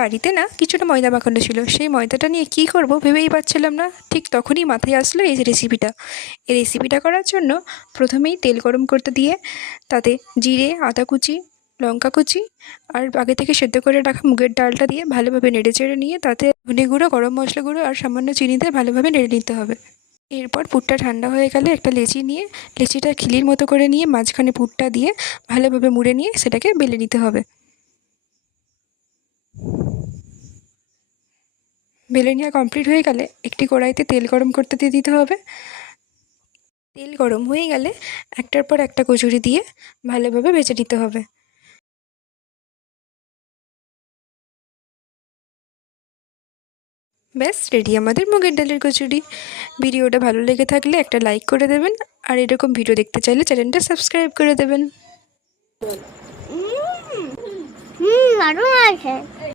বাড়িতে না কিছুটা ময়দা মাখানো ছিল, সেই ময়দাটা নিয়ে কী করব ভেবেই পাচ্ছিলাম না। ঠিক তখনই মাথায় আসলো এই রেসিপিটা। এই রেসিপিটা করার জন্য প্রথমেই তেল গরম করতে দিয়ে তাতে জিরে, আদা কুচি, লঙ্কা কুচি আর আগে থেকে সেদ্ধ করে রাখা মুগের ডালটা দিয়ে ভালোভাবে নেড়ে চেড়ে নিয়ে তাতে ধনে গুঁড়ো, গরম মশলা গুঁড়ো আর সামান্য চিনি দিয়ে ভালোভাবে নেড়ে নিতে হবে। এরপর পুরটা ঠান্ডা হয়ে গেলে একটা লেচি নিয়ে লেচিটা খিলির মতো করে নিয়ে মাঝখানে পুরটা দিয়ে ভালোভাবে মুড়ে নিয়ে সেটাকে বেলে নিতে হবে। বেলে নেওয়া কমপ্লিট হয়ে গেলে একটি কড়াইতে তেল গরম করতে দিয়ে দিতে হবে। তেল গরম হয়ে গেলে একটার পর একটা কচুরি দিয়ে ভালোভাবে ভেজে নিতে হবে। ব্যাস রেডি আমাদের মুগের ডালের কচুরি। ভিডিওটা ভালো লেগে থাকলে একটা লাইক করে দেবেন, আর এরকম ভিডিও দেখতে চাইলে চ্যানেলটা সাবস্ক্রাইব করে দেবেন। দারুণ আছে।